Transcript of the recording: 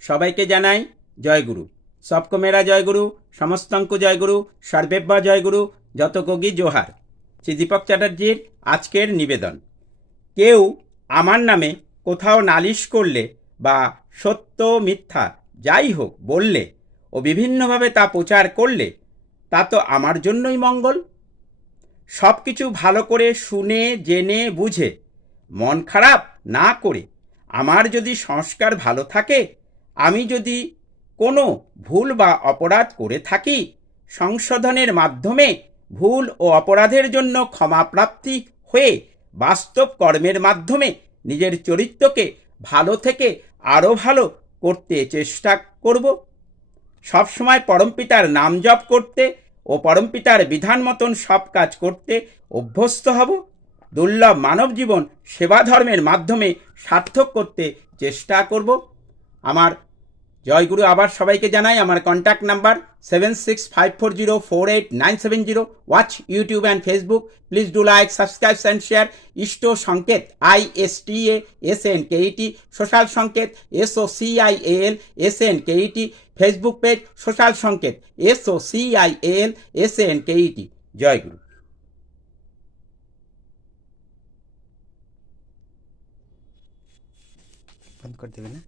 সবাইকে জানাই জয়গুরু। সবকো মেরা জয়গুরু, সমস্তঙ্কু জয়গুরু, সর্বেব্বা জয়গুরু, যত কোগি জোহার। শ্রী দীপক চ্যাটার্জির আজকের নিবেদন। কেউ আমার নামে কোথাও নালিশ করলে বা সত্য মিথ্যা যাই হোক বললে ও বিভিন্নভাবে তা প্রচার করলে তা তো আমার জন্যই মঙ্গল। সব কিছু ভালো করে শুনে জেনে বুঝে মন খারাপ না করে আমার যদি সংস্কার ভালো থাকে, আমি যদি কোনো ভুল বা অপরাধ করে থাকি, সংশোধনের মাধ্যমে ভুল ও অপরাধের জন্য ক্ষমাপ্রাপ্তি হয়ে বাস্তব কর্মের মাধ্যমে নিজের চরিত্রকে ভালো থেকে আরও ভালো করতে চেষ্টা করব। সবসময় পরমপিতার নাম জপ করতে ও পরমপিতার বিধান মতন সব কাজ করতে অভ্যস্ত হব। দুর্লভ মানব জীবন সেবা ধর্মের মাধ্যমে সার্থক করতে চেষ্টা করব। আমার জয়গুরু আবার সবাইকে জানাই। আমার contact number 7654048970। Watch YouTube and Facebook. Please do like, subscribe and share. Ishta Sanket ISTASNKET, social Sanket SOCIAL SNKET, Facebook page social Sanket SOCIAL SNKET। জয়গুরু। বন্ধ করে দেবে না?